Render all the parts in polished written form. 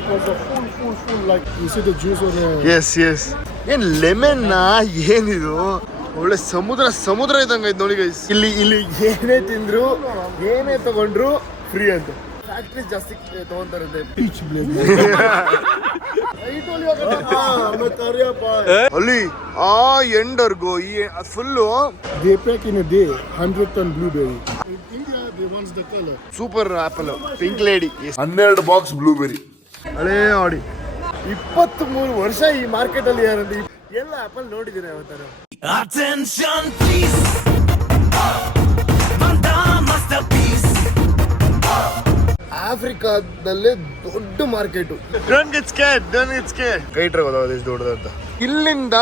because the full like you see the juice on the. Yes. ಏನ್ lemon ಏನಿದು ಒಳ್ಳೆ ಸಮುದ್ರ ಇದ್ದಂಗೆ ಐತೆ ನೋಡಿ ಗೈಸ್. ಇಲ್ಲಿ ಏನೇ ತಿಂದ್ರು ಏನೇ ತಗೊಂಡ್ರು ಫ್ರೀ ಅಂತ. ಫ್ಯಾಕ್ಟ್ರೀಸ್ ಜಾಸ್ತಿ ತಗೊಂತಾರಂತೆ. ಅಲ್ಲಿ ಆ ಎಂಡರ್ಗೋ ಈ full they pack in a day 100 ton blueberry. In India they want the color. Super apple pink lady 12 box blueberry. ಹಳೇ ಆಡಿ 23 ವರ್ಷ ಈ ಮಾರ್ಕೆಟ್ ಅಲ್ಲಿ ಯಾರಂತ ಎಲ್ಲ ಆಪಲ್ ನೋಡಿದೀರ ಯಾವತ್ತಾರ? Attention please, ಆಫ್ರಿಕಾದಲ್ಲೇ ದೊಡ್ಡ ಮಾರ್ಕೆಟ್. Don't get scared. ಕೈ ಇಟ್ಕೋದು ಎಷ್ಟು ದೊಡ್ಡದಂತ. ಇಲ್ಲಿಂದ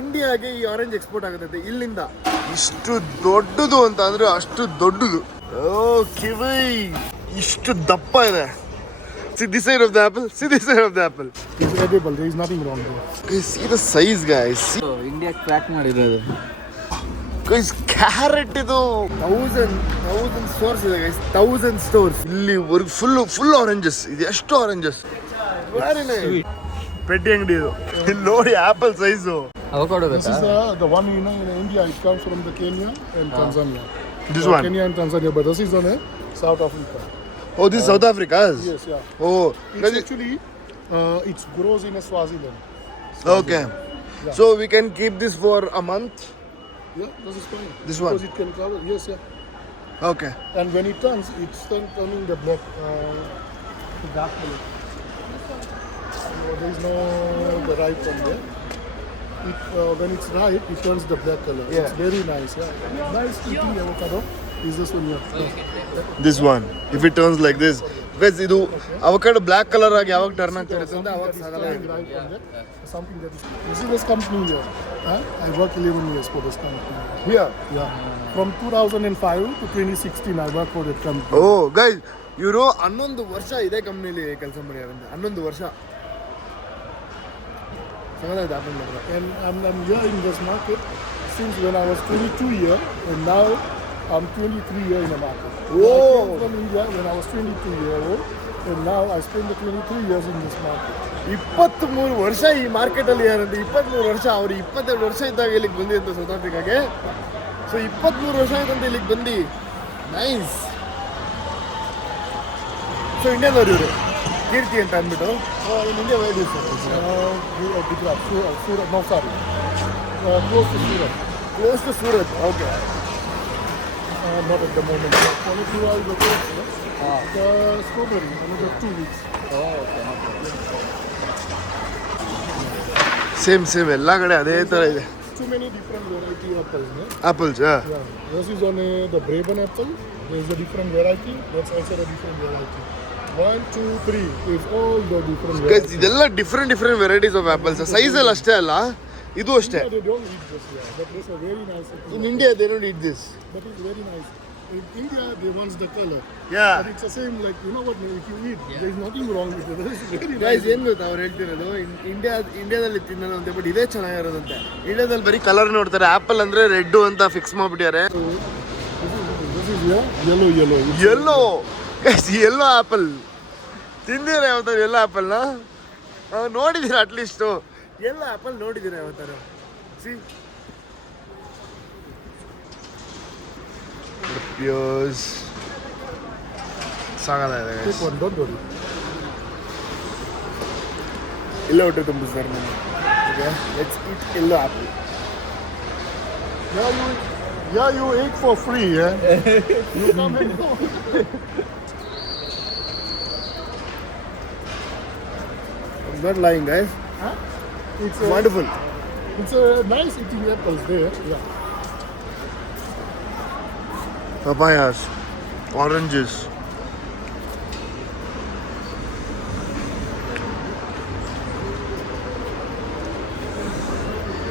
ಇಂಡಿಯಾಗೆ ಈ ಆರೆಂಜ್ ಎಕ್ಸ್ಪೋರ್ಟ್ ಆಗುತ್ತೆ. ಇಲ್ಲಿಂದ ಇಷ್ಟು ದೊಡ್ಡದು ಅಂತ ಅಂದ್ರೆ ಅಷ್ಟು ದೊಡ್ಡದು. ಓ ಕಿವಿ ಇಷ್ಟು ದಪ್ಪ ಇದೆ. See this side of the apple. It's edible. There is nothing wrong there. Guys, see the size, guys. India crack ಮಾಡಿರೋದು. Guys, carrot ಇದು 1000 stores ಇದೆ guys. 1000 stores. ಇಲ್ಲಿ full oranges. ಇದು ಎಷ್ಟು oranges? Very nice. ಪೆಟ್ಟಿ ಅಂಗಡಿ ಇದು. ಇಲ್ಲಿ ನೋಡಿ apple size. Avocado This is the one in India. It comes from the Kenya and Tanzania. This one. Kenya and Tanzania, but this is on South Africa. Oh, this is South Africa's? Yes, yeah. Oh, it's actually it grows in Swaziland. Okay. Yeah. So we can keep this for a month? Yeah, this is fine. This one? Because it can cover, yes, yeah. Okay. And when it turns, it's turning the black, the dark color. There is no the ripe one there. When it's ripe, it turns the black color. Yeah. It's very nice, yeah. Nice eating avocado is this one here. This one. If it turns like this. Guys, ಇದು avocado black color ಆಗಿ ಯಾವಾಗ turn ಆಗ್ತಿರುತ್ತೆ ಅಂತ ಅವಾಗ ಸಾಗಲ್ಲ. Something that is. You see this company here? I worked 11 years for this company. Here? Yeah. From 2005 to 2016, I worked for that company. Oh, guys, ಇವರು 11 ವರ್ಷ ಇದೇ ಕಂಪ್ನಿಲಿ ಕೆಲಸ ಮಾಡ್ಯಾರಂತೆ. 11 ವರ್ಷ. And I'm here in this market since when I was 22 years, and now I'm 23 years in the market. Oh! I came from India when I was 22 years old, and now I spend the 23 years in this market. 23 ವರ್ಷ ಈ market ಅಲ್ಲಿ ಯಾರಂತ. 23 ವರ್ಷ ಅವ್ರು 22 ವರ್ಷ ಇದ್ದಾಗ ಇಲ್ಲಿಗೆ ಬಂದಿದ್ದಂತ south ಆಫ್ರಿಕಾಗೆ. So 23 ವರ್ಷ ಆಯ್ತಂತ ಇಲ್ಲಿಗೆ ಬಂದು. ನೈಸ್. ಸೊ ಇಂಡಿಯಾದವ್ರು ಇವರು ಕೀರ್ತಿ ಅಂತ ಅಂದ್ಬಿಟ್ಟು. In India, where is it? Gujarat, Surat, no sorry. Close to Surat. Close to Surat, okay. Not at the moment. Quality wise, the strawberry, another 2 weeks. Oh, okay. Same ಎಲ್ಲ ಕಡೆ ಅದೇ ಥರ ಇದೆ. Too many different variety of apples. Apples, Yeah. This is on the Braven apple. There is a different variety. That's also a different variety. 1, 2, 3 is all the different varieties. ಇದೆಲ್ಲ different varieties of apples. Size ಅಲ್ಲಿ ಅಷ್ಟೇ ಅಲ್ಲ, ಇದು ಅಷ್ಟೇ. They don't eat this, yeah. But it's a very nice. In India, they don't eat this. But it's very nice. In India, they want the color. Yeah. But it's the same, like, you know what, if you eat, there is nothing wrong with it. It's very guys nice. ಏನು ಗೊತ್ತಾ ಅವ್ರು ಹೇಳ್ತಿರೋದು, ಇಂಡಿಯಾದಲ್ಲಿ ತಿನ್ನೋದಂತೆ, but ಇದೇ ಚೆನ್ನಾಗಿರೋದಂತೆ. ಇಂಡಿಯಾದಲ್ಲಿ ಬರೀ colour ನೋಡ್ತಾರೆ. Apple ಅಂದ್ರೆ ರೆಡ್ ಅಂತ ಫಿಕ್ಸ್ ಮಾಡ್ಬಿಟ್ಟಿದ್ದಾರೆ. This is yellow. Yellow guys, yellow apple ತಿಂದಿರ ಯಾವತ್ತಾರು? ಎಲ್ಲ ಆಪಲ್ನ ನೋಡಿದ್ದೀರಾ? ಅಟ್ಲೀಸ್ಟು ಎಲ್ಲ ಆಪಲ್ ನೋಡಿದ್ದೀರಾ ಯಾವತ್ತಾರು? ಸಿ ಪ್ಯೂರ್ಸ್ ಸಾಕಾಗಿದೆ. Take one, don't worry. ಇಲ್ಲ ಹೊಟ್ಟೆ ತುಂಬಿಸ್ತಾರೆ ನಾನು. Okay, let's eat yellow apple. Yeah, you eat for free, yeah? You come and go. I'm not lying, guys. Huh? It's Wonderful. It's a nice eating apples there, yeah. Papayas, oranges.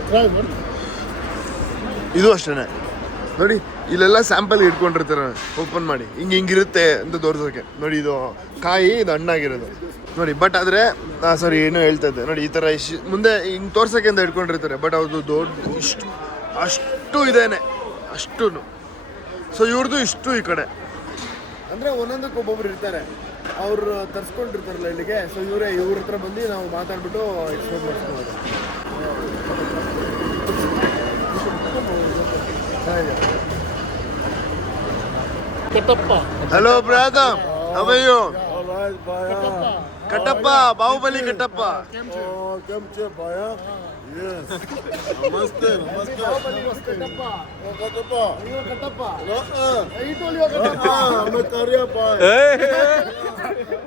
Try one. ಇದು ಅಷ್ಟೇ ನೋಡಿ, ಇಲ್ಲೆಲ್ಲ sample ಇಟ್ಕೊಂಡಿರ್ತಾರೆ open ಮಾಡಿ ಹಿಂಗಿರುತ್ತೆ ಅಂತ ತೋರ್ಸೋಕೆ. ನೋಡಿ, ಇದು ಕಾಯಿ, ಇದು ಹಣ್ಣಾಗಿರೋದು ನೋಡಿ. ಬಟ್ ಆದರೆ ಸಾರಿ ಏನೋ ಹೇಳ್ತಾ ಇದ್ದೆ ನೋಡಿ, ಈ ಥರ ಮುಂದೆ ಹಿಂಗೆ ತೋರ್ಸೋಕೆ ಅಂತ ಇಟ್ಕೊಂಡಿರ್ತಾರೆ. ಬಟ್ ಅವ್ರದ್ದು ದೊಡ್ಡ ಅಷ್ಟು ಇದೇನೆ, ಅಷ್ಟು. ಸೊ ಇವ್ರದ್ದು ಇಷ್ಟು ಈ ಕಡೆ ಅಂದರೆ ಒಂದೊಂದಕ್ಕೆ ಒಬ್ಬೊಬ್ರು ಇರ್ತಾರೆ. ಅವ್ರು ತರಿಸ್ಕೊಂಡಿರ್ತಾರಲ್ಲ ಇಲ್ಲಿಗೆ, ಸೊ ಇವ್ರ ಹತ್ರ ಬಂದು ನಾವು ಮಾತಾಡ್ಬಿಟ್ಟು ಎಕ್ಸ್ಪೋರ್ಟ್ ಮಾಡಿಸ್ಕೊಳ್ಳೋದು. Katappa. Hello brother, how are you? Kattappa, Baahubali Kattappa. Keem che bhaiya? Yes. Namaste, namaste. Baahubali was Katappa. Katappa. You are Katappa. He told you Katappa. I'm a Karyappa.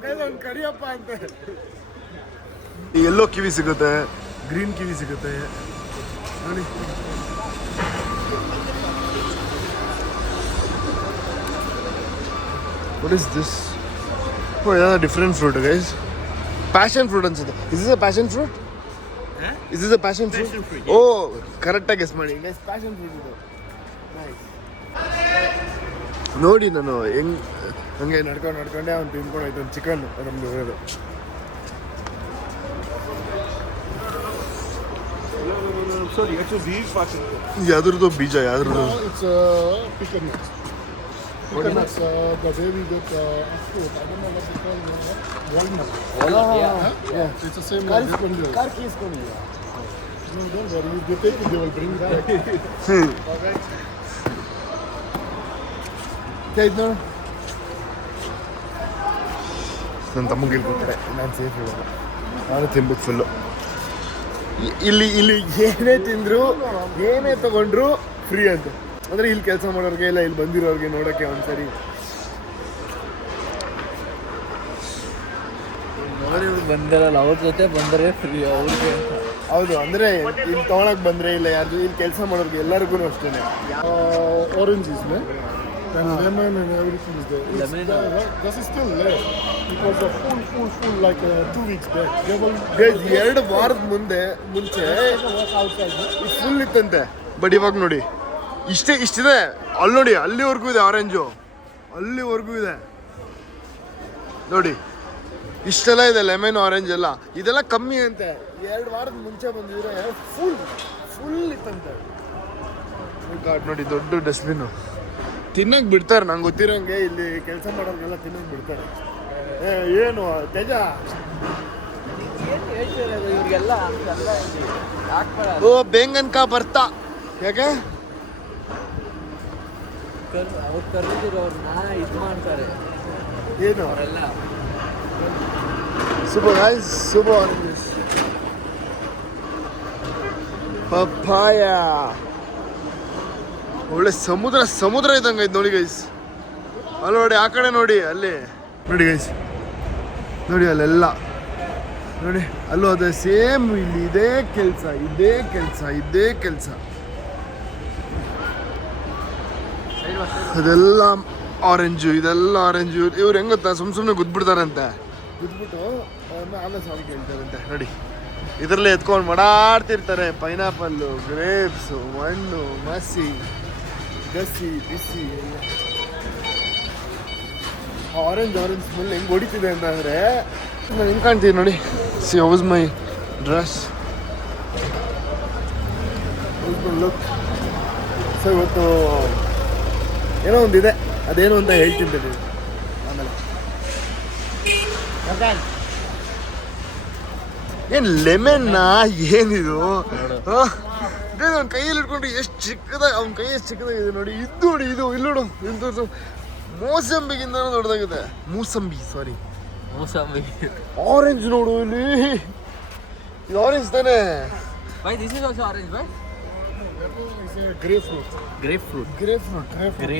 Kaizan Karyappa ante. ಎಲ್ಲೋ ಕಿವಿ ಸಿಗುತ್ತೆ, green ಕಿವಿ ಸಿಗುತ್ತೆ ನೋಡಿ. What is this? Oh, yeah, different fruit, guys. Passion fruit ಅನ್ಸುತ್ತೆ. Is this a passion fruit? Is this a passion fruit? Oh, ಕರೆಕ್ಟಾಗಿ guess ಮಾಡಿ guys, passion fruit ಇದು. Nice. ನೋಡಿ ನಾನು ಹಂಗೆ ನಡ್ಕೊಂಡೆ ಅವ್ನು ತಿನ್ಕೊಂಡು ಆಯ್ತು ಒಂದು ಚಿಕನ್ ನಮ್ದು ಇರೋದು. Sorry, actually these passion fruit. ಯಾವ್ದ್ರದ್ದು ಬೀಜ ಯಾವ್ದ್ರದ್ದು? It's pecan nuts. Pecan nuts, the way we get fruit, I don't know what they call walnut. Yeah, it's the same like this one. Car ಕೀಸ್ಕೊಂಡಿದ್ಯಾ? No, don't worry, if they take it, they will bring back. Alright. ಇದು ನನ್ನ ತಮ್ಮಗೆ ಹೇಳ್ಕೊತಾರೆ, ನಾನು safe ಇವಾಗ ನಾನು ತಿನ್ಬೇಕು full. ಇಲ್ಲಿ ಏನೇ ತಿಂದ್ರು ಏನೇ ತಗೊಂಡ್ರು ಫ್ರೀ ಅಂತ, ಅಂದರೆ ಇಲ್ಲಿ ಕೆಲಸ ಮಾಡೋರಿಗೆ ಇಲ್ಲ ಇಲ್ಲಿ ಬಂದಿರೋರಿಗೆ ನೋಡೋಕ್ಕೆ ಒಂದ್ಸರಿ. ಬಂದಿರಲ್ಲ ಅವ್ರ ಜೊತೆ ಬಂದರೆ ಫ್ರೀ ಅವ್ರಿಗೆ. ಹೌದು, ಅಂದರೆ ಇಲ್ಲಿ ತೊಗೊಳಕ್ಕೆ ಬಂದರೆ ಇಲ್ಲ ಯಾರ್ದು ಇಲ್ಲಿ ಕೆಲಸ ಮಾಡೋರಿಗೆ ಎಲ್ಲರಿಗೂ ಅಷ್ಟೇ. Orange is there, and lemon and everything is there. It's Lemon. there, right? This is still left. It was a full like 2 weeks back. They will 2 ವಾರದ ಮುಂಚೆ work outside. ಇದು ಫುಲ್ ಇತ್ತಂತೆ, ಬಟ್ ಇವಾಗ ನೋಡಿ ಇಷ್ಟಿದೆ. ಅಲ್ಲಿ ನೋಡಿ, ಅಲ್ಲಿವರೆಗೂ ಇದೆ ಆರೆಂಜು, ಅಲ್ಲಿವರೆಗೂ ಇದೆ ನೋಡಿ, ಇಷ್ಟೆಲ್ಲ ಇದೆ ಲೆಮನ್ ಆರೆಂಜ್ ಎಲ್ಲ. ಇದೆಲ್ಲ ಕಮ್ಮಿ ಅಂತೆ, 2 ವಾರದ ಮುಂಚೆ ಬಂದಿದ್ರೆ ಫುಲ್ ಇತ್ತಂತೆ. ನೋಡಿ ದೊಡ್ಡ ಡಸ್ಟ್ಬಿನ್ ತಿನ್ನಕ್ಕೆ ಬಿಡ್ತಾರೆ, ನಂಗೆ ಗೊತ್ತಿರೋಂಗೆ ಇಲ್ಲಿ ಕೆಲಸ ಮಾಡೋರಿಗೆಲ್ಲ ತಿನ್ನಕ್ಕೆ ಬಿಡ್ತಾರೆ. ಏನು ತೇಜ? ಇವ್ರಿಗೆಲ್ಲ ಓ ಬೇಂಗನ್ ಕಾ ಬರ್ತಾ ಯಾಕೆ ಅವ್ರು ಕರೆದಿದ್ರು ಅವ್ರನ್ನ ಇದು ಮಾಡ್ತಾರೆ ಏನು ಅವರೆಲ್ಲ. super oranges, papaya. ಒಳ್ಳೆ ಸಮುದ್ರ ಇದ್ದಂಗೆ ಐತೆ ನೋಡಿ ಗೈಸ್. ಅಲ್ಲಿ ನೋಡಿ, ಆ ಕಡೆ ನೋಡಿ, ಅಲ್ಲಿ ನೋಡಿ ಗೈಸ್, ನೋಡಿ ಅಲ್ಲೆಲ್ಲ ನೋಡಿ, ಅಲ್ಲೂ ಅದೇ ಸೇಮ್. ಇಲ್ಲಿ ಇದೇ ಕೆಲಸ ಅದೆಲ್ಲ ಆರೆಂಜು, ಇದೆಲ್ಲ ಆರೆಂಜು. ಇವ್ರು ಹೆಂಗ್ ಗೊತ್ತಾ, ಸುಮ್ಮನೆ ಗುದ್ಬಿಡ್ತಾರಂತೆ, ಗುದ್ಬಿಟ್ಟು ಆಮೇಲೆ ಸಾಂಗ್ ಕೇಳ್ತಾರಂತೆ ನೋಡಿ. ಇದರಲ್ಲೇ ಎತ್ಕೊಂಡು ಮಾಡಾಡ್ತಿರ್ತಾರೆ. ಪೈನಾಪಲ್ಲು, ಗ್ರೇಪ್ಸು, ಮಣ್ಣು, ಮಸಿ, ಗಸಿ, ಬಿಸಿ ಎಲ್ಲ. ಆರೆಂಜ್ ಸ್ಮೆಲ್ ಹೆಂಗೆ ಹೊಡಿತಿದೆ ಅಂತಂದರೆ ನಾನು ಹೆಂಗೆ ಕಾಣ್ತೀವಿ ನೋಡಿ. ಸಿ ಹೌಸ್ ಮೈ ಡ್ರೆಸ್, ಲುಕ್. ಸೊ ಇವತ್ತು ಏನೋ ಒಂದಿದೆ, ಅದೇನು ಅಂತ ಹೇಳ್ತಿದ್ದೆ ಆಮೇಲೆ. ಏನು ಲೆಮನ್ನಾ ಏನಿದು? ಅವ್ನ ಕೈಯಲ್ಲಿ ಇಟ್ಕೊಂಡ್ರೆ ಎಷ್ಟು ಚಿಕ್ಕದಾಗಿ, ಅವ್ನ ಕೈ ಎಷ್ಟು ಚಿಕ್ಕದಾಗಿದೆ ನೋಡಿ. ಇದು ನೋಡಿ, ಇದು ಇಲ್ಲಿ ನೋಡು, ಇದು ಮೋಸಂಬಿಗಿಂತ ದೊಡ್ಡದಾಗಿದೆ. ಮೂಸಂಬಿ ಆರೆಂಜ್ ನೋಡು ಇಲ್ಲಿ, ಇದು ಆರೆಂಜ್ ತಾನೆ. Why this is also orange, right? It's a grapefruit. Grapefruit.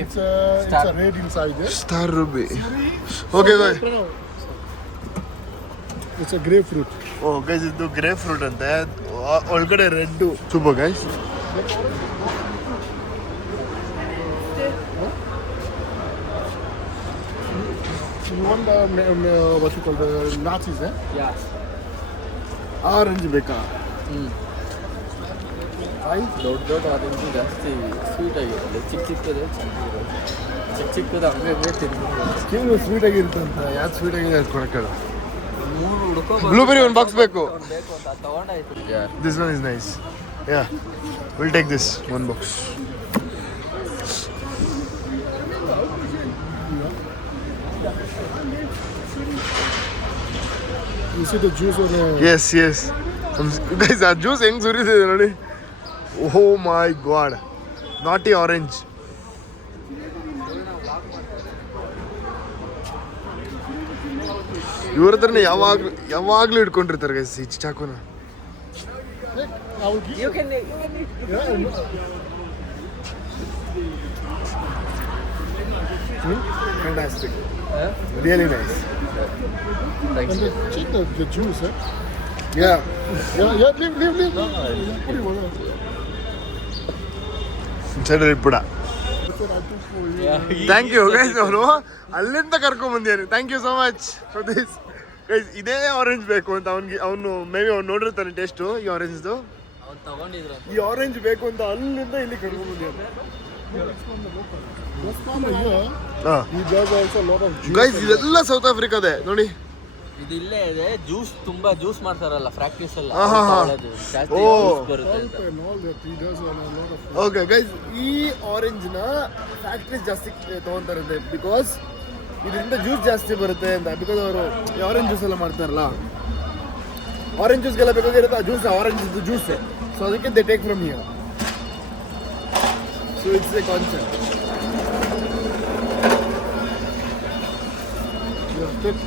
It's a red inside there. Star ruby. Okay boy. It's a grapefruit. Oh guys, ಇದು ಗ್ರೇಪ್ ಫ್ರೂಟ್ ಅಂತೆ, ಒಳಗಡೆ red. Super guys. You want what you call the Nazis, eh? Yeah. Orange ಬೇಕಾ? ದೊಡ್ಡ orange ಜಾಸ್ತಿ sweet ಆಗಿರುತ್ತೆ, ಚಿಕ್ಕದು ಹಂಗೆ ತಿನ್ಬೇಕು. ಸ್ವೀಟ್ ಆಗಿರುತ್ತಂತ. ಯಾವ್ದು ಸ್ವೀಟ್ ಆಗಿದೆ ಅದು ಕೊಡಕ್ಕೆ. 3 ಹುಡ್ಕೋ ಬ್ಲೂಬೆರಿ ಒಂದು ಬಾಕ್ಸ್ ಬೇಕು. ಬೇಕು ಅಂತ ತಗೊಂಡಾಯ್ತು. This one is nice. Yeah, we'll take this 1 box. You see the juice on the... yes yes guys ಆ ಜ್ಯೂಸ್ ಹೆಂಗ್ ಸುರಿತಿದೆ ನೋಡಿ. Oh my god, naughty orange. ಇವ್ರ ಹತ್ರನೇ ಯಾವಾಗ್ಲೂ ಇಟ್ಕೊಂಡಿರ್ತಾರೆ ಗೈಸ್ ಈ ಚಾಕುನ. I will give you. Fantastic. Really nice. Thanks. And check the juice, eh? Yeah. Yeah, leave. Put it over. ಸೈಡಲ್ಲಿ ಇಟ್ಬಿಡ. That's what I took for you. Yeah. Thank you guys. ಅವನು ಅಲ್ಲಿಂದ ಕರ್ಕೊಂಡ್ ಬಂದಿದ್ದಾನೆ. Thank you so much for this guys. ಇದೇ orange ಬೇಕು ಅಂತ ಅವನು ಮೇ ಬಿ ಅವ್ನು ನೋಡಿರ್ತಾನೆ ಟೇಸ್ಟು ಈ ಆರೆಂಜ್ದು. ಅವ್ನು ತಗೊಂಡಿದ್ರು. ಈ ಆರೆಂಜ್ ಬೇಕು ಅಂತ ಅಲ್ಲಿಂದ ಇಲ್ಲಿ ಕರ್ಕೊಂಡ್ ಬಂದಿದ್ದಾನೆ. This farmer here, ಹಾಂ he does also a lot of juice. Guys ಇದೆಲ್ಲ ಸೌತ್ ಆಫ್ರಿಕಾದೇ ನೋಡಿ. ಇದು ಇಲ್ಲೇ ಇದೆ. ಜ್ಯೂಸ್ ತುಂಬಾ ಜ್ಯೂಸ್ ಮಾಡ್ತಾರಲ್ಲ ಫ್ಯಾಕ್ಟ್ರೀಸ್ ಎಲ್ಲ. ಹಾ. ಜಾಸ್ತಿ ಓ. ಜ್ಯೂಸ್ ಬರುತ್ತೆ ಅಂತ. And all that, he does a lot of... okay guys, ಈ ಆರೆಂಜ್ನ ಫ್ಯಾಕ್ಟ್ರೀಸ್ ಜಾಸ್ತಿ ತೊಗೊತಾರಂತೆ ಬಿಕಾಸ್ ಇದರಿಂದ ಜ್ಯೂಸ್ ಜಾಸ್ತಿ ಬರುತ್ತೆ ಅಂತ. ಬಿಕಾಸ್ ಅವರು ಈ ಆರೆಂಜ್ ಜ್ಯೂಸ್ ಎಲ್ಲ ಮಾಡ್ತಾರಲ್ಲ, ಆರೆಂಜ್ ಜ್ಯೂಸ್ಗೆಲ್ಲ ಬೇಕಾಗಿರುತ್ತೆ ಆ ಜ್ಯೂಸ್, ಆರೆಂಜ್ ಜ್ಯೂಸ್. ಸೊ ಅದಕ್ಕೆ they take from here. So it's A concept. Yeah, take,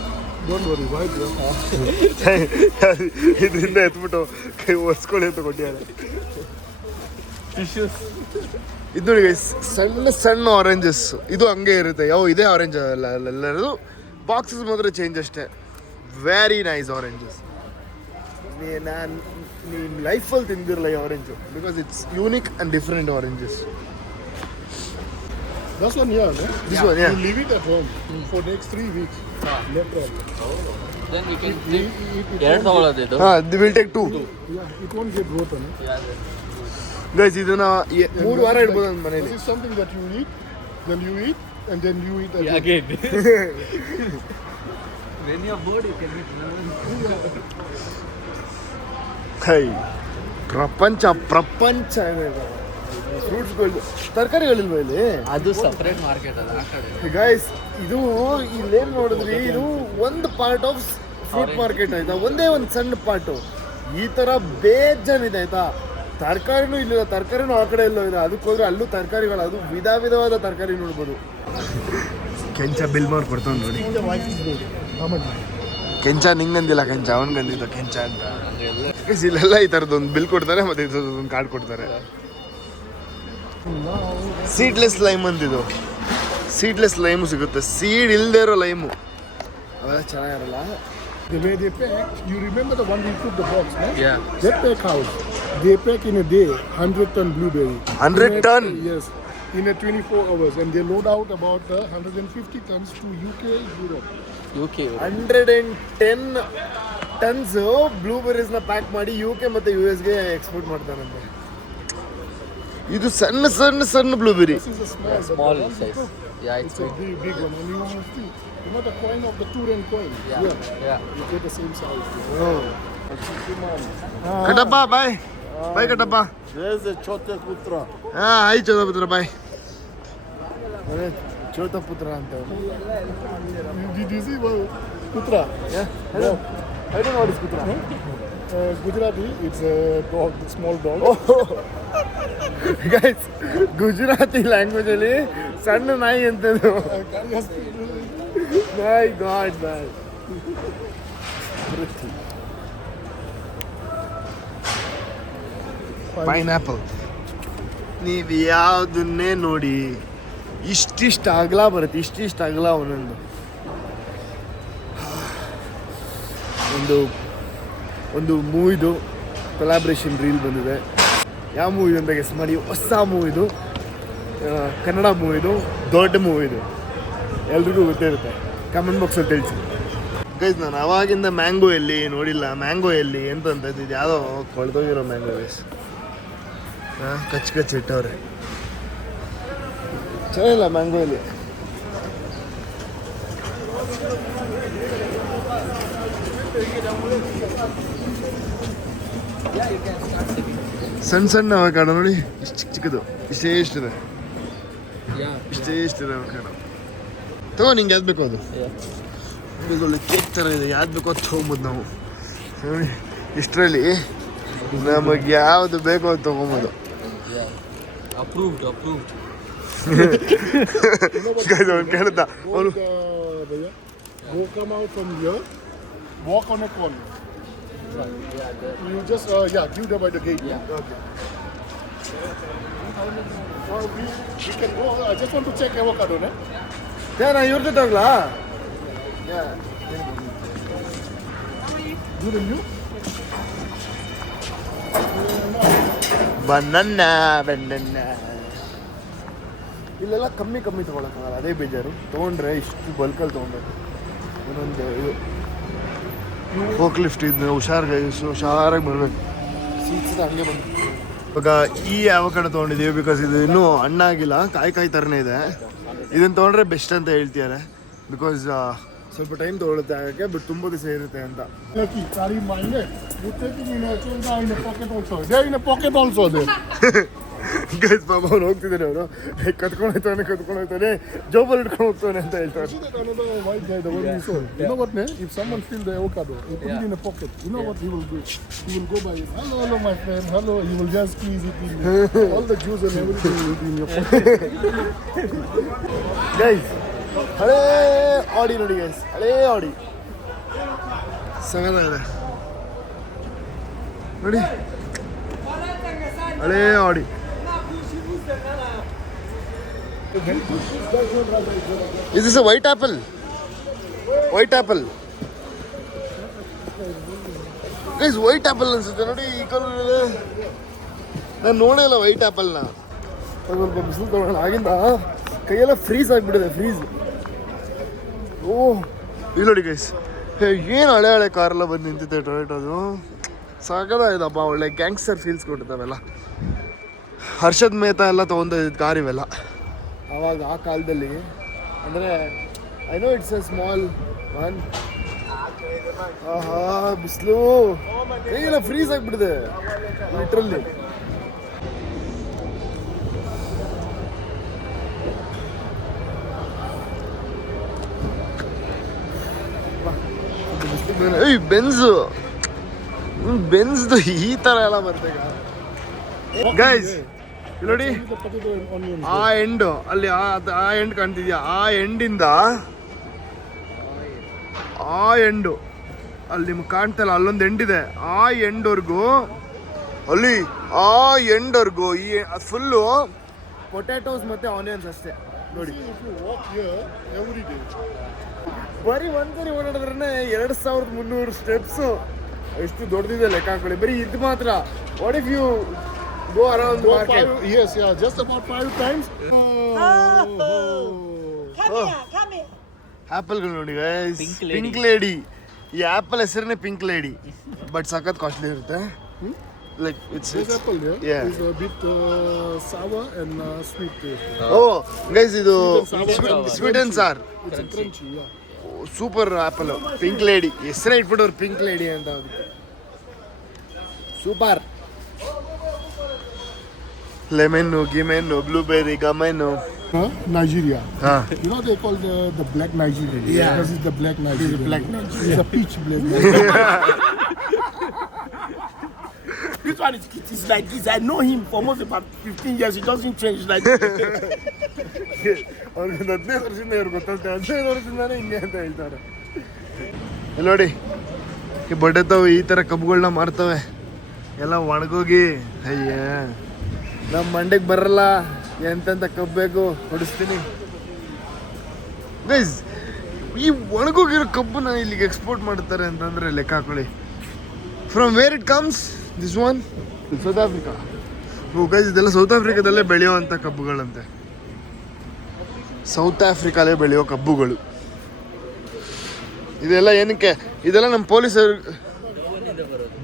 don't worry, wipe your ಇದರಿಂದ ಎತ್ಬಿಟ್ಟು ಕೈ ಒರೆಸ್ಕೊಳ್ಳಿ ಅಂತ ಕೊಟ್ಟಿದ್ದಾರೆ. ಇದು ನೋಡಿ ಗೈಸ್, ಸಣ್ಣ ಆರೆಂಜಸ್. ಇದು ಹಂಗೆ ಇರುತ್ತೆ. ಇದೇ ಆರೆಂಜ್ ಅಲ್ಲ ಎಲ್ಲರದು, ಬಾಕ್ಸಸ್ ಮಾತ್ರ ಚೇಂಜ್ ಅಷ್ಟೇ. Very nice oranges. ನೀನು ಲೈಫಲ್ಲಿ ತಿಂದಿರಲ್ಲ ಈ orange because it's unique and different oranges. That's one here, no? This one, yeah. You leave it at home for next 3 weeks. No problem. Then we can It ಎರಡು won't ತಗೊಳ್ಳೋದು ಇದು. ಹಾಂ, will take 2. get, yeah, it won't get rotten. Guys ಇದನ್ನ 3 ವಾರ ಇಡ್ಬೋದು ನಮ್ಮ ಮನೇಲಿ. This is something that you eat, then you eat, and then you eat again. Again. When you're bored, you can eat. High ಪ್ರಪಂಚ ಫ್ರೂಟ್ಸ್ಗಳು, ತರಕಾರಿಗಳಿಲ್ವ ಇಲ್ಲಿ? ಅದು separate market ಅದ ಆ ಕಡೆ. ಗೈಸ್ ಇದು ಇಲ್ಲೇನು ನೋಡಿದ್ರಿ, ಇದು ಒಂದು ಪಾರ್ಟ್ ಆಫ್ ಫ್ರೂಟ್ ಮಾರ್ಕೆಟ್ ಆಯ್ತಾ, ಒಂದೇ ಒಂದು ಸಣ್ಣ ಪಾರ್ಟು. ಈ ಥರ ಬೇಜಾನಿದೆ ಆಯ್ತಾ. ತರಕಾರಿನೂ ಇಲ್ಲಿಲ್ಲ, ತರಕಾರಿನೂ ಆ ಕಡೆ ಎಲ್ಲೋ ಇದೆ. ಅದಕ್ಕೆ ಹೋದ್ರೆ ಅಲ್ಲೂ ತರಕಾರಿಗಳು, ಅದು ವಿಧವಾದ ತರಕಾರಿ ನೋಡ್ಬೋದು. ಕೆಂಚ ಬಿಲ್ ಮಾಡಿ ಕೊಡ್ತಾನೆ ನೋಡಿ. The wife is good. How much? ಕೆಂಚ ನಿಂಗಂದಿಲ್ಲ, ಕೆಂಚ ಅವನಿಗಂದಿದ್ದು ಕೆಂಚ ಅಂತ. ಗೈಸ್ ಇಲ್ಲೆಲ್ಲ ಈ ಥರದ್ದೊಂದು ಬಿಲ್ ಕೊಡ್ತಾರೆ, ಮತ್ತು ಇದೊಂದು ಕಾರ್ಡ್ ಕೊಡ್ತಾರೆ. ಸೀಡ್ಲೆಸ್ ಲೈಮ್ ಅಂತಿದು. ಸೀಡ್ಲೆಸ್ ಲೈಮು ಸಿಗುತ್ತೆ, ಸೀಡ್ ಇಲ್ಲದೆ ಇರೋ ಲೈಮು. ಅವೆಲ್ಲ ಚೆನ್ನಾಗಿರಲ್ಲ. The way they pack, you remember the one we took the box, no? Yeah. That pack house, they pack in a day 100 ton blueberry. 100 ton? Yes, in a 24 hours, and they load out about 150 tons to UK, Europe. UK. 110 tons ಬ್ಲೂಬೆರೀಸ್ನ pack ಮಾಡಿ UK ಮತ್ತು US-ಗೆ export ಮಾಡ್ತಾರಂತೆ. ಇದು ಸಣ್ಣ blueberry. This is a small Small one. size. Yeah, it's It's a big one, and you want to see, you know the coin of the 2 rand coin? Yeah. You get the same size. Kattappa ಬಾಯ್ Kattappa. There's a Chote Putra. ಹಾಂ ಆಯ್ತು ಚೋದಪುತ್ರ ಬಾಯ್. ಚೋತಪುತ್ರ ಅಂತ. Did you see Putra? Yeah. Hello. I don't know what is Putra. Gujarati, it's a dog, small dog. Guys, Gujarati ಲ್ಯಾಂಗ್ವೇಜಲ್ಲಿ ಸಣ್ಣ ನಾಯಿ ಅಂತದ್ದು. ಮೈ god ಬಾಯ್. Pineapple ನೀವು ಯಾವುದನ್ನೇ ನೋಡಿ ಇಷ್ಟಿಷ್ಟು ಅಗಲ ಬರುತ್ತೆ, ಇಷ್ಟಿಷ್ಟು ಅಗಲ ಒಂದೊಂದು. ಒಂದು ಮೂವಿದು ಕೊಲಾಬ್ರೇಷನ್ ರೀಲ್ ಬಂದಿದೆ. ಯಾವ ಮೂವಿ ಅಂತ ಗೆಸ್ ಮಾಡಿ. ಹೊಸ ಮೂವಿದು, ಕನ್ನಡ ಮೂವಿದು, ದೊಡ್ಡ ಮೂವಿದು. ಎಲ್ರಿಗೂ ಗೊತ್ತಿರುತ್ತೆ, ಕಮೆಂಟ್ ಬಾಕ್ಸಲ್ಲಿ ತಿಳಿಸಿ ಗೈಸ್. ನಾನು ಅವಾಗಿಂದ ಮ್ಯಾಂಗೋ ಎಲ್ಲಿ ನೋಡಿಲ್ಲ, ಮ್ಯಾಂಗೋ ಎಲ್ಲಿ ಅಂತ ಇದು ಯಾವುದೋ ಕೊಳ್ದೋಗಿರೋ ಮ್ಯಾಂಗೋ ಗೈಸ್. ಕಚ್ಚಿ ಇಟ್ಟವ್ರೆ, ಚೆನ್ನಾಗಿಲ್ಲ ಮ್ಯಾಂಗೋ ಎಲ್ಲಿ. ಸಣ್ಣ ಅವಕಾಡೋ ನೋಡಿ, ಇಷ್ಟು ಚಿಕ್ಕದು, ಇಷ್ಟಿದೆ. ಇಷ್ಟಿದೆ ಅವಕಾಡೋ. ತಗೋ, ನಿಂಗೆ ಯಾವ್ದು ಬೇಕು ಅದು. Yeah. ಒಳ್ಳೆ ಕೇಕ್ ಥರ ಇದೆ, ಯಾವ್ದು ಬೇಕೋ ಅದು ತೊಗೊಬೋದು ನಾವು. ನೋಡಿ ಇಷ್ಟರಲ್ಲಿ ನಮಗೆ ಯಾವುದು ಬೇಕೋ ಅದು ತೊಗೊಬೋದು. Approved. ಅವ್ನು ಕೇಳ್ದ ಅವನು Go come out from here. Walk on a corner. You just give them by the gate. Yeah. Okay. We can go. I just want to check avocado, ne? ನಾ ಇವ್ರ ಜೊತೆ ಹೋಗ್ಲಾ? You and you? ಬನ್ನನ್ನ ಇಲ್ಲೆಲ್ಲ ಕಮ್ಮಿ ತೊಗೊಳಕ್ಕಾಗಲ್ಲ, ಅದೇ ಬೇಜಾರು. ತೊಗೊಂಡ್ರೆ ಇಷ್ಟು ಬಲ್ಕಲ್ಲಿ ತೊಗೊಳ್ಬೇಕು. ಇನ್ನೊಂದು ಇದು ಫೋಕ್ ಲಿಫ್ಟ್ ಇದ್ದು ಹುಷಾರಾಗಿ ಬರಬೇಕು. ಸೀಟ್ಸ್ ಹಂಗೆ ಬಂದು ಇವಾಗ ಈ ಅವಕಾಡ ತೊಗೊಂಡಿದ್ದೀವಿ ಬಿಕಾಸ್ ಇದು ಇನ್ನೂ ಹಣ್ಣಾಗಿಲ್ಲ, ಕಾಯಿ ಥರನೇ ಇದೆ. ಇದನ್ನು ತೊಗೊಂಡ್ರೆ ಬೆಸ್ಟ್ ಅಂತ ಹೇಳ್ತಿದ್ದಾರೆ ಬಿಕಾಸ್ ಸ್ವಲ್ಪ ಟೈಮ್ ತೊಗೊಳುತ್ತೆ ಆಗಕ್ಕೆ, ಬಟ್ ತುಂಬ ದಿವಸ ಇರುತ್ತೆ ಅಂತ. Lucky, carry mine. You take it in a pocket also. There in a pocket also there. Guys ಪಾಪ ಅವ್ನು ಹೋಗ್ತಿದ್ದಾನೆ, ಅವನು ಕತ್ಕೊಂಡು ಜೋಬಲ್ಲಿ ಇಟ್ಕೊಂಡು ಹೋಗ್ತಾನೆ ಅಂತ ಹೇಳ್ತಾರೆ. See that another white guy, the one you saw. You know what, man? If someone steals the avocado, he put it in a pocket. You know what he will do? He will go by it. Hello, my friend. Hello. He will just squeeze it in. All the juice and everything will be in your pocket. Guys ಹಳೇ ಆಡಿ ನೋಡಿ guys, ಹಳೇ ಆಡಿ ಸಗದಾಗಿದೆ ನೋಡಿ, ಹಳೇ ಆಡಿ. Is this a white apple? White apple. Guys, white apple ಅನ್ಸುತ್ತೆ ನೋಡಿ ಈ ಕಲರ್. ನಾನು ನೋಡೇ ಇಲ್ಲ ವೈಟ್ ಆ್ಯಪಲ್ನ. ಸ್ವಲ್ಪ ಬಿಸಿಲು ತೊಗೊಳ್ಳೋಣ, ಆಗಿಂದ ಕೈಯೆಲ್ಲ ಫ್ರೀಸ್ ಆಗಿಬಿಟ್ಟಿದೆ, ಫ್ರೀಸ್. ಓಹ್ ಇಲ್ಲಿ ನೋಡಿ ಗೈಸ್, ಏನು ಹಳೆ ಕಾರೆಲ್ಲ ಬಂದು ನಿಂತಿದೆ ಟೊಯೋಟೋದು. ಸಾಕಾಗಿದಪ್ಪ, ಒಳ್ಳೆ ಗ್ಯಾಂಗ್ಸ್ಟರ್ ಫೀಲ್ಸ್ ಕೊಟ್ಟಿದ್ದಾವೆಲ್ಲ. ಹರ್ಷದ್ ಮೆಹ್ತಾ ಎಲ್ಲ ತೊಗೊಂಡಿದ್ದು ಕಾರ್ ಇವೆಲ್ಲ ಆವಾಗ ಆ ಕಾಲದಲ್ಲಿ. ಅಂದರೆ I know it's A small one. ಆಹಾ ಬಿಸಿಲು, ಕೈಯೆಲ್ಲ ಫ್ರೀಸ್ ಆಗಿಬಿಟ್ಟಿದೆ ಲಿಟ್ರಲ್ಲಿ. ಏಯ್ ಬೆನ್ಸ್ದು ಈ ಥರ ಎಲ್ಲ ಬರ್ತೇಗ ಗೈಸ್. ಇಲ್ಲಿ ನೋಡಿ ಆ ಎಂಡು ಅಲ್ಲಿ ಆ ಎಂಡ್ ಕಾಣ್ತಿದ್ಯಾ, ಆ ಎಂಡಿಂದ ಆ ಎಂಡು ಅಲ್ಲಿ ನಿಮ್ಗೆ ಕಾಣ್ತಲ್ಲ, ಅಲ್ಲೊಂದು ಎಂಡಿದೆ. ಆ ಎಂಡ್ವರೆಗೂ ಅಲ್ಲಿ ಆ ಎಂಡ್ವರೆಗೂ ಈ ಫುಲ್ಲು ಪೊಟ್ಯಾಟೋಸ್ ಮತ್ತೆ ಆನಿಯನ್ಸ್ ಅಷ್ಟೇ ನೋಡಿ. ಬರೀ ಒಂದ್ಸರಿ ಓಡಾಡಿದ್ರೆ 2300 ಸ್ಟೆಪ್ಸು. ಎಷ್ಟು ದೊಡ್ಡದಿದೆ ಲೆಕ್ಕ ಹಾಕೊಳ್ಳಿ, ಬರೀ ಇದು ಮಾತ್ರ. What if you go around the market? Yes, just about 5 times. Come here. ಆ್ಯಪಲ್ಗಳು ನೋಡಿ ಗೈಸ್, ಪಿಂಕ್ ಲೇಡಿ. ಈ ಆ್ಯಪಲ್ ಹೆಸರೇ ಪಿಂಕ್ ಲೇಡಿ, ಬಟ್ ಸಖತ್ ಕಾಸ್ಟ್ಲಿ ಇರುತ್ತೆ. Like it's This apple here Yeah. is a bit sour and sweet taste. Oh guys, ಇದು Sour. Sweet and sour It's crunchy, yeah. Super apple. Pink lady ಹೆಸರೇ ಇಟ್ಬಿಟ್ಟವ್ರು pink lady ಅಂತ. ಅದಕ್ಕೆ super. Lemon, ಗಿಮೆನ್ನು, blueberry, ಗಮೆನ್ನು. Nigeria. ಹಾಂ You know they call the black Nigerian. Yeah. Because it's the black Nigerian. black It's a peach black Nigerian. This one is like this. I know him for almost about 15 years. He doesn't change like this. ಅವ್ರಿಗೆ 15 ವರ್ಷದಿಂದ ಇವ್ರು ಗೊತ್ತಂತೆ, 15 ವರ್ಷದಿಂದಾನೇ ಹಿಂಗೆ ಅಂತ ಹೇಳ್ತಾರೆ. ಇಲ್ಲಿ ನೋಡಿ, ಈ ಬಡ್ಡೆತಾವು ಈ ಥರ ಕಬ್ಬುಗಳನ್ನ ಮಾರ್ತವೆ, ಎಲ್ಲ ಒಣಗೋಗಿ. ಅಯ್ಯ ನಮ್ಮ ಮಂಡ್ಯಕ್ಕೆ ಬರಲ್ಲ, ಎಂತೆಂಥ ಕಬ್ಬು ಬೇಕು ಹೊಡಿಸ್ತೀನಿ ಗೈಸ್. ಈ ಒಣಗೋಗಿರೋ ಕಬ್ಬನ್ನ ಇಲ್ಲಿಗೆ ಎಕ್ಸ್ಪೋರ್ಟ್ ಮಾಡ್ತಾರೆ ಅಂತಂದರೆ ಲೆಕ್ಕ ಹಾಕೊಳ್ಳಿ. From where it comes this one? South Africa. Guys ಇದೆಲ್ಲ ಸೌತ್ ಆಫ್ರಿಕಾದಲ್ಲೇ ಬೆಳೆಯುವಂಥ ಕಬ್ಬುಗಳಂತೆ. ಸೌತ್ ಆಫ್ರಿಕಾಲೇ ಬೆಳೆಯೋ ಕಬ್ಬುಗಳು ಇದೆಲ್ಲ. ಏನಕ್ಕೆ ಇದೆಲ್ಲ ನಮ್ಮ ಪೊಲೀಸರು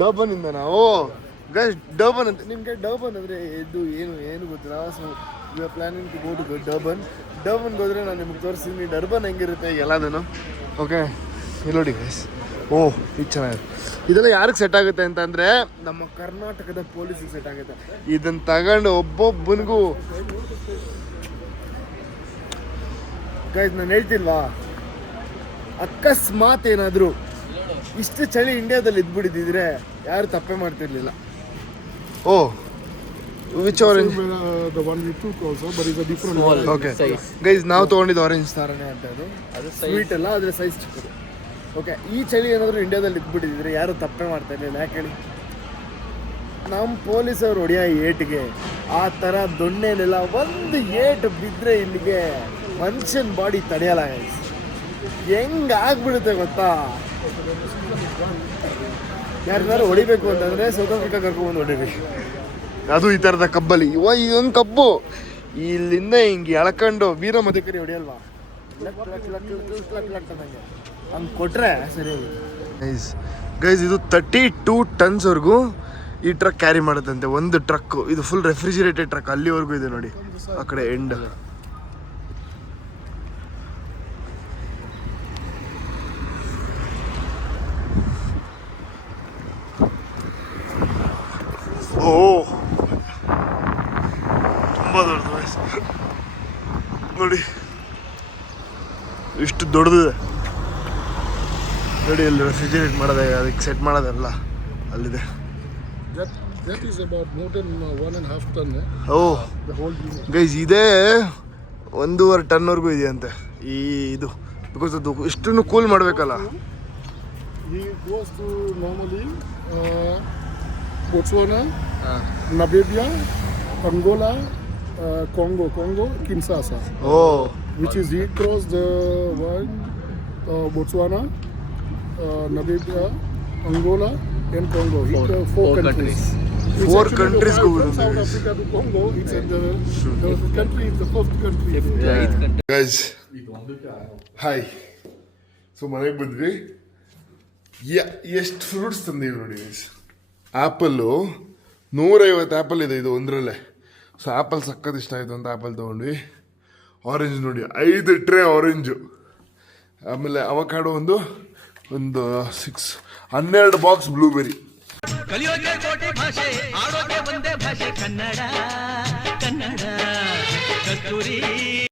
ಡರ್ಬನಿಂದನಾ? ಓ ಗೈಸ್, ಡರ್ಬನ್ ಅಂತ. ನಿಮಗೆ ಡರ್ಬನ್ ಅಂದರೆ ಇದು ಏನು ಗೊತ್ತಿಲ್ಲ. So you are planning to go to ಡರ್ಬನ್ಗೆ ಹೋದರೆ ನಾನು ನಿಮ್ಗೆ ತೋರಿಸ್ತೀನಿ ಡರ್ಬನ್ ಹೆಂಗಿರುತ್ತೆ ಎಲ್ಲದನ್ನು. ಓಕೆ ಇಲ್ಲಿ ನೋಡಿ ಗೈಸ್. ಓಹ್ ಇದು ಚೆನ್ನಾಗಿದೆ. ಇದೆಲ್ಲ ಯಾರಿಗೆ ಸೆಟ್ ಆಗುತ್ತೆ ಅಂತ ಅಂದರೆ ನಮ್ಮ ಕರ್ನಾಟಕದ ಪೊಲೀಸಿಗೆ ಸೆಟ್ ಆಗುತ್ತೆ. ಇದನ್ನು ತಗೊಂಡು ಒಬ್ಬೊಬ್ಬನಿಗೂ ಗೈಸ್ ನಾನು ಹೇಳ್ತಿಲ್ವಾ, ಅಕಸ್ಮಾತ್ ಏನಾದರೂ ಇಷ್ಟು ಚಳಿ ಇಂಡಿಯಾದಲ್ಲಿ ಇದ್ಬಿಟ್ಟಿದ್ರೆ ಯಾರು ತಪ್ಪೇ ಮಾಡ್ತಿರ್ಲಿಲ್ಲ. Oh which orange? The one we took also, but it's a different Small. one. Okay Size. Guys ನಾವು ತೊಗೊಂಡಿದ್ದು ಆರೆಂಜ್ ತಾರನೇ ಅಂತ ಇದು ಅದು ಸ್ವೀಟ್ ಅಲ್ಲ, ಆದರೆ ಸೈಜ್ ಚಿಕ್ಕದು. ಓಕೆ, ಈ ಚಳಿ ಏನಾದರೂ ಇಂಡಿಯಾದಲ್ಲಿ ಇದ್ಬಿಟ್ಟಿದ್ರೆ ಯಾರು ತಪ್ಪೇ ಮಾಡ್ತಾ ಇರಲಿಲ್ಲ. ಯಾಕೆ ಹೇಳಿ, ನಮ್ಮ ಪೊಲೀಸವ್ರು ಹೊಡೆಯೋ ಏಟಿಗೆ ಆ ಥರ ದೊಣ್ಣೆಲೆಲ್ಲ ಒಂದು ಏಟು ಬಿದ್ದರೆ ಇಲ್ಲಿಗೆ ಮನುಷ್ಯನ ಬಾಡಿ ತಡೆಯಲ್ಲ ಗೈಸ್. ಹೆಂಗೆ ಆಗ್ಬಿಡುತ್ತೆ ಗೊತ್ತಾ? ಯಾರನ್ನಾರು ಹೊಡಿಬೇಕು ಅಂತಂದರೆ ಸೌತ್ ಆಫ್ರಿಕಾ ಕರ್ಕೊಂಡ್ಬಂದು ಹೊಡಿಬೇಕು. ಅದು ಈ ಥರದ ಕಬ್ಬಲ್ಲಿ ಇದೊಂದು ಕಬ್ಬು ಇಲ್ಲಿಂದ ಹಿಂಗೆ ಎಳ್ಕೊಂಡು ವೀರ ಮದಕರಿ ಹೊಡಿಯಲ್ವಾ, ಹಂಗೆ ಕೊಟ್ರೆ ಸರಿ. ಗೈಸ್ ಇದು 32 ಟನ್ಸ್ವರೆಗೂ ಈ ಟ್ರಕ್ ಕ್ಯಾರಿ ಮಾಡುತ್ತಂತೆ, ಒಂದು ಟ್ರಕ್ಕು. ಇದು ಫುಲ್ ರೆಫ್ರಿಜಿರೇಟೆಡ್ ಟ್ರಕ್, ಅಲ್ಲಿವರೆಗೂ ಇದೆ ನೋಡಿ ಆ ಕಡೆ ಎಂಡ್. ಓ ತುಂಬ ದೊಡ್ಡದು ನೋಡಿ, ಇಷ್ಟು ದೊಡ್ಡದಿದೆ ನೋಡಿ. ಅಲ್ಲಿ ರೆಫ್ರಿಜಿರೇಟ್ ಮಾಡೋದ, ಅದಕ್ಕೆ ಸೆಟ್ ಮಾಡೋದಲ್ಲ ಅಲ್ಲಿದೆ. That is about more than 1.5 ton. Oh The whole unit. Guys ಇದೇ 1.5 ಟನ್ವರೆಗೂ ಇದೆಯಂತೆ ಈ ಇದು. ಬಿಕಾಸ್ ಅದು ಇಷ್ಟನ್ನು ಕೂಲ್ ಮಾಡಬೇಕಲ್ಲ. He goes to normally Botswana, Namibia, Angola, Congo, Kinshasa. Oh. Which is he crossed the one, Botswana, Namibia, Angola, and Congo. He crossed 4 countries. It's 4 actually countries the go one with from South this. Africa to Congo. It's at the country is the first country. Guys hi. So ಮನೆಗೆ ಬಂದ್ವಿ. ಎಷ್ಟು fruits ತಂದೀವಿ ನೋಡಿ guys. Apple 150 apple ಇದೆ ಇದು ಒಂದರಲ್ಲೇ. So apple ಸಕ್ಕತ್ ಇಷ್ಟ ಆಯಿತು ಅಂತ ಆ್ಯಪಲ್ ತೊಗೊಂಡ್ವಿ. ಆರೆಂಜ್ ನೋಡಿ 5 ಟ್ರೇ ಆರೆಂಜು. ಆಮೇಲೆ ಅವಕಾಡೋ ಒಂದು 12 ಬಾಕ್ಸ್ ಬ್ಲೂಬೆರಿ. ಕಲಿಯೋಕೆ ಕೋಟೆ ಭಾಷೆ ಆಡೋಕೆ ಒಂದೇ ಭಾಷೆ ಕನ್ನಡ ಕನ್ನಡ ಕಸ್ತೂರಿ